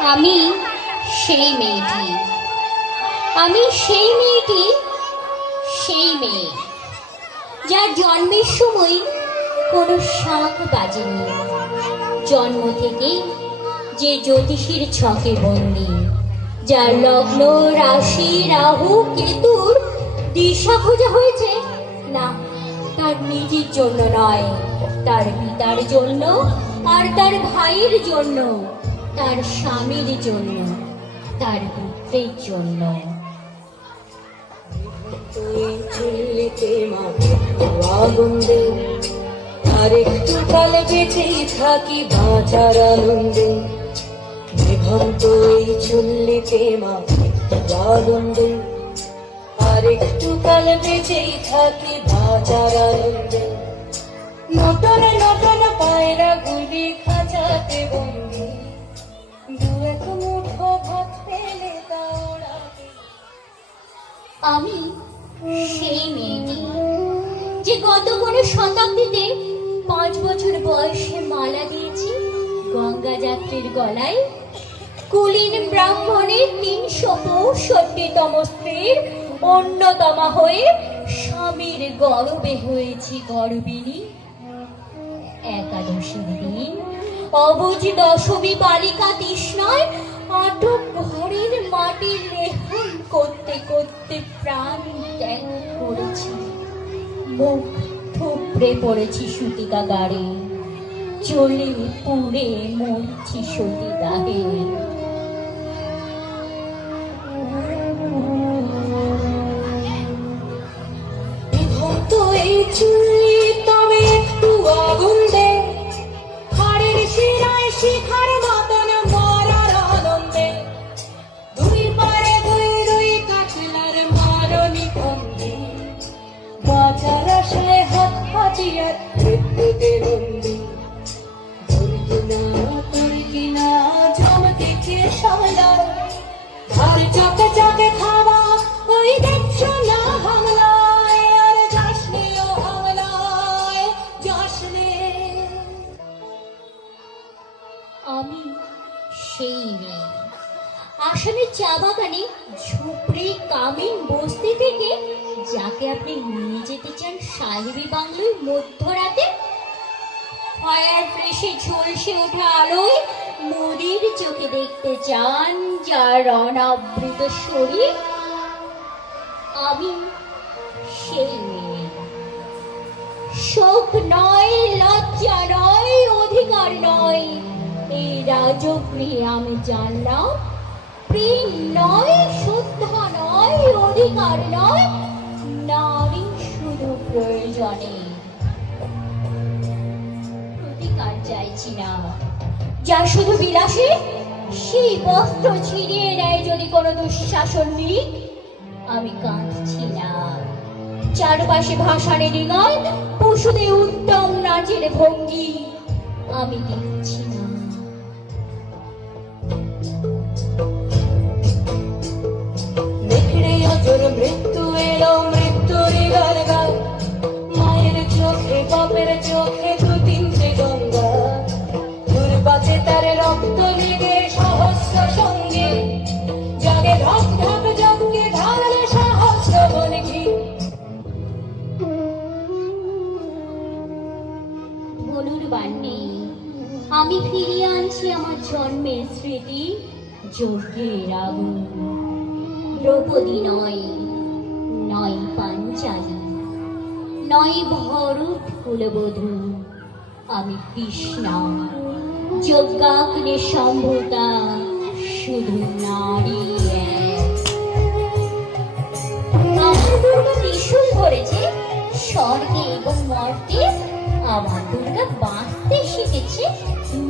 আমি সেই মেয়েটি। আমি সেই মেয়েটি, সেই মেয়ে। যার জন্মের সময় কোনো শাঁখ বাজেনি। জন্ম থেকে যে জ্যোতিষীর ছকে বন্দি। যার লগ্ন, রাশি, রাহু, কেতুর দিশা খোঁজা হয়েছে। না, তার নিজের জন্য নয়, তার পিতার জন্য আর তার ভাইয়ের জন্য। তার স্বামীর জন্য, তার পুত্রের জন্য। তুই চুল্লিতে মাকে আগুন দে আর বেঁচেই থাকি বাঁচার আনন্দে। এই চুল্লিতে মাকে আগুন দে আর একটু কাল বেঁচেই থাকি বাঁচার আনন্দে। নটন নটন পায়রা গুলি খাঁচাতে বন্দি আমি সেই মেয়েটি। যে গত কোনো শতাব্দীতে পাঁচ বছর বয়সে মালা দিয়েছি গঙ্গা যাত্রীর গলায়, কুলীন ব্রাহ্মণের তিনশো পঁয়ষট্টিতম স্ত্রীর অন্যতমা হয়ে স্বামীর গর্বে হয়েছি গর্বিনী একাদশীর দিন, অবুজ দশমী বালিকা তৃষ্ণায় আটক ঘরের মাটির লেহন করতে করতে প্রাণ ত্যাগ করেছি। মুখ থুপড়ে পড়েছি সুতিকা গাড়ি চলে পুড়ে মরছি সতী আমি সেই মেয়ে। চা বাগানে ঝুপড়ি কামিন বস্তি থেকে যাকে আপনি নিয়ে যেতে চান সাহেবি বাংলোয় মধ্যরাতে ফ্রেশে ঝলসে ওঠা আলোয় চোখে দেখতে চান যার অনাবৃত শরীর আমি সেই মেয়ে। শোক নয়, লজ্জা নয়, অধিকার নয়, এই রাজগৃহে আমি জানলাম প্রেম নয়, শ্রদ্ধা নয়, অধিকার নয়, নারী শুধু প্রয়োজনে প্রতিকার চাইছি না। যা শুধু বিলাসে, সেই বস্ত্র ছিঁড়িয়ে নেয় যদি কোনো দুঃশাসন নিক আমি কাঁদছি না। চারপাশে ভাষারে ডিঙায় পশুদের উত্তম নাচের ভঙ্গি আমি দেখছি। ধনুর বান্নে আমি ফিরিয়ে আনছি আমার জন্মের স্মৃতি, যজ্ঞের আগুন। দ্রৌপদী নয় নয় পাঞ্চালী, নয় ভরত কুলবধূ আমি কৃষ্ণা, যজ্ঞাগ্নে সম্ভূতা, শুধু নারী। আমার দুর্গা স্বর্গে এবং মর্তে আমার দুর্গা বাঁচতে শিখেছে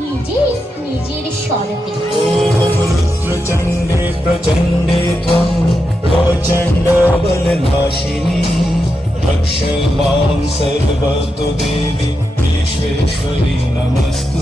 নিজেই নিজের স্বরতে रुद्रचण्डे प्रचण्डे त्वं प्रचण्डबलनाशिनी रक्ष मां सर्वतो देवि विश्वेश्वरी नमस्तु